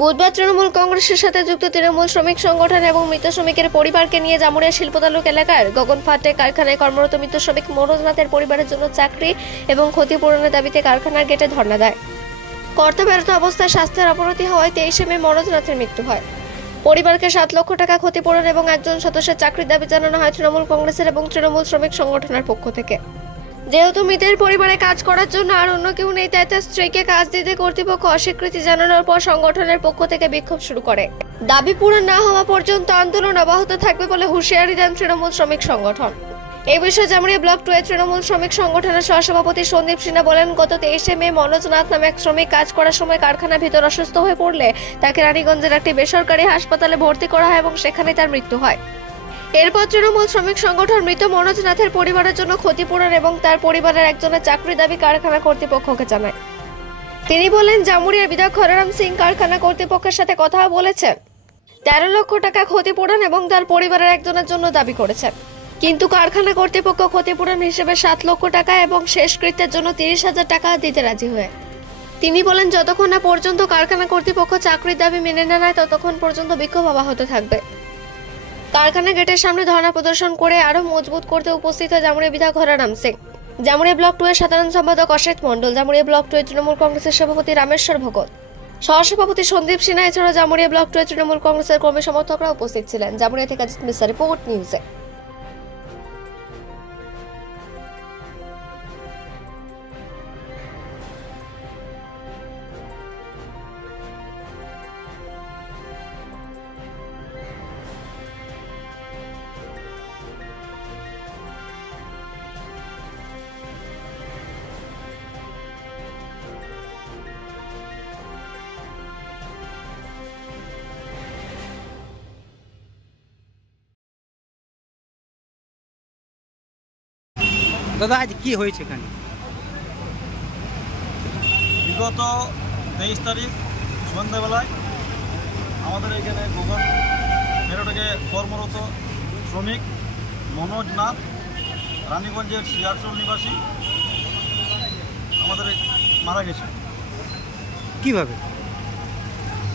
বুধবার তৃণমূল কংগ্রেসের সাথে যুক্ত তৃণমূল শ্রমিক সংগঠন এবং মৃত শ্রমিকের পরিবারকে নিয়ে জামুরিয়া শিল্পতালুক এলাকার গগনফাটে কারখানায় কর্মরত মৃত শ্রমিক মনোজ নাথের পরিবারের জন্য চাকরি এবং ক্ষতিপূরণের দাবিতে কারখানার গেটে ধর্ণা দেয়। কর্তব্যরত অবস্থায় স্বাস্থ্যের অবনতি হওয়ায় 23 মে মনোজ নাথের মৃত্যু হয়। পরিবারকে 7 লক্ষ টাকা ক্ষতিপূরণ এবং একজন সদস্যের চাকরির দাবি জানানো হয় তৃণমূল কংগ্রেসের এবং তৃণমূল শ্রমিক সংগঠনের পক্ষ থেকে। যেহেতু মৃতের পরিবারে কাজ করার জন্য আর অন্য কেউ নেই, তাই তার স্ত্রীকে কাজ দিতে কর্তৃপক্ষ অস্বীকৃতি জানানোর পর সংগঠনের পক্ষ থেকে বিক্ষোভ শুরু করে। দাবি পূরণ না হওয়া পর্যন্ত আন্দোলন অব্যাহত থাকবে বলে হুঁশিয়ারি দেন তৃণমূল শ্রমিক সংগঠন। এই বিষয়ে জামুরিয়া ব্লক 2 এর তৃণমূল শ্রমিক সংগঠনের সহসভাপতি সন্দীপ সিনহা বলেন, গত 23 মে মনোজ নাথ নামে এক শ্রমিক কাজ করার সময় কারখানার ভিতর অসুস্থ হয়ে পড়লে তাকে রানীগঞ্জের একটি বেসরকারি হাসপাতালে ভর্তি করা হয় এবং সেখানে তার মৃত্যু হয়। এরপর তৃণমূল শ্রমিক সংগঠন মৃত মনোজ নাথের পরিবারের জন্য ক্ষতিপূরণ এবং তার পরিবারের একজনের চাকরি দাবি কারখানা কর্তৃপক্ষকে জানায়। তিনি বলেন, জামুরিয়ার বিধায়ক খরারাম সিং কারখানা কর্তৃপক্ষের সাথে কথা বলেছেন, 13 লক্ষ টাকা ক্ষতিপূরণ এবং তার পরিবারের একজনের জন্য দাবি করেছেন, কিন্তু কারখানা কর্তৃপক্ষ ক্ষতিপূরণ হিসেবে 7 লক্ষ টাকা এবং শেষকৃত্যের জন্য 30,000 টাকা দিতে রাজি হয়। তিনি বলেন, যতক্ষণ না পর্যন্ত কারখানা কর্তৃপক্ষ চাকরির দাবি মেনে না নেয় ততক্ষণ পর্যন্ত বিক্ষোভ অব্যাহত থাকবে। কারখানা গেটের সামনে ধর্ণা প্রদর্শন করে আরো মজবুত করতে উপস্থিত হয় জামুরিয়া বিধায়ক খরারাম সিং, জামুরিয়া ব্লক 2 এর সাধারণ সম্পাদক অসিত মণ্ডল, জামুরিয়া ব্লক 2 এর তৃণমূল কংগ্রেসের সভাপতি রামেশ্বর ভগত, সহসভাপতি সন্দীপ সিনহা, এছাড়াও জামুরিয়া ব্লক 2 এর তৃণমূল কংগ্রেসের কর্মী সমর্থকরা উপস্থিত ছিলেন। জামুরিয়া থেকে অজিত মিশ্রা, রিপোর্ট নিউজে। দাদা, আজ কি হয়েছে এখানে? বিগত 23 তারিখ সন্ধ্যাবেলায় আমাদের এখানে গগন ফেরোটাকে কর্মরত শ্রমিক মনোজ নাথ, রানীগঞ্জের সিয়ারচল নিবাসী, আমাদের মারা গেছে। কিভাবে?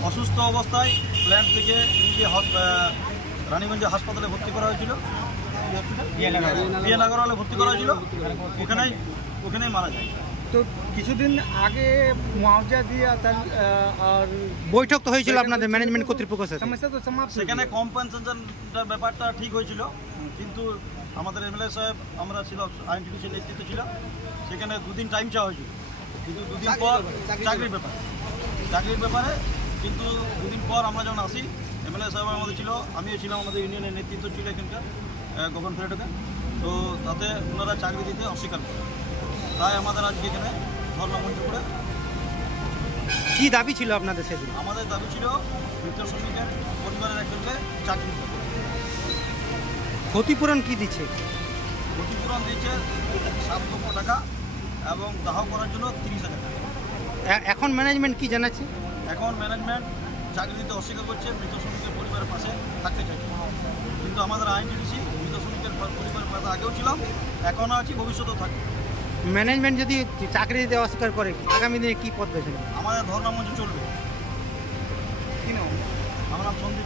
অসুস্থ অবস্থায় প্ল্যান্ট থেকে রানীগঞ্জের হাসপাতালে ভর্তি করা হয়েছিল, বিএনগর হলে ভর্তি করা হয়েছিল, ওখানেই মারা যায়। তো কিছুদিন আগে মুআওজা দিয়ে আর বৈঠক তো হয়েছিল আপনাদের ম্যানেজমেন্ট কর্তৃপক্ষের সাথে, সেখানে কম্পেনসেশনটার ব্যাপারটা ঠিক হয়েছিল, কিন্তু আমাদের এমএলএ সাহেব, আমরা ছিল আইনটিডিসির নেতৃত্ব ছিল, সেখানে 2 দিন টাইম চাওয়া হয়েছিল, কিন্তু 2 দিন পর চাকরির ব্যাপারে কিন্তু 2 দিন পর আমরা যখন আসি, এমএলএ সাহেব আমাদের ছিল, আমিও ছিলাম, আমাদের ইউনিয়নের নেতৃত্ব ছিল এখানকার গগন ফেরোটাকে, তো তাতে ওনারা চাকরি দিতে অস্বীকার করে, তাই আমাদের আজকে এখানে ধর্ণা মঞ্চ করে। কি দাবি ছিল আপনাদের সেদিন? আমাদের দাবি ছিল মৃত শ্রমিকের পরিবারের একজনকে চাকরি দিতে। ক্ষতিপূরণ কি দিচ্ছে? ক্ষতিপূরণ দিচ্ছে 7 লক্ষ টাকা এবং দাহ করার জন্য 30,000 টাকা। এখন ম্যানেজমেন্ট কি জানাচ্ছে? এখন ম্যানেজমেন্ট চাকরি দিতে অস্বীকার করছে, মৃত শ্রমিকের পরিবারের পাশে থাকতে চাইছে, কিন্তু আমাদের আইনটিডিসি মৃত শ্রমিকের পরিবারের পাশে আগেও ছিলাম, এখনও আছি, ভবিষ্যতেও থাকবে। ম্যানেজমেন্ট যদি চাকরি দিতে অস্বীকার করে, আগামী দিনে কি পথ বেছে নেবে? আমাদের ধর্ণা মঞ্চ চলবে। কি নাম? আমার নাম সন্দীপ।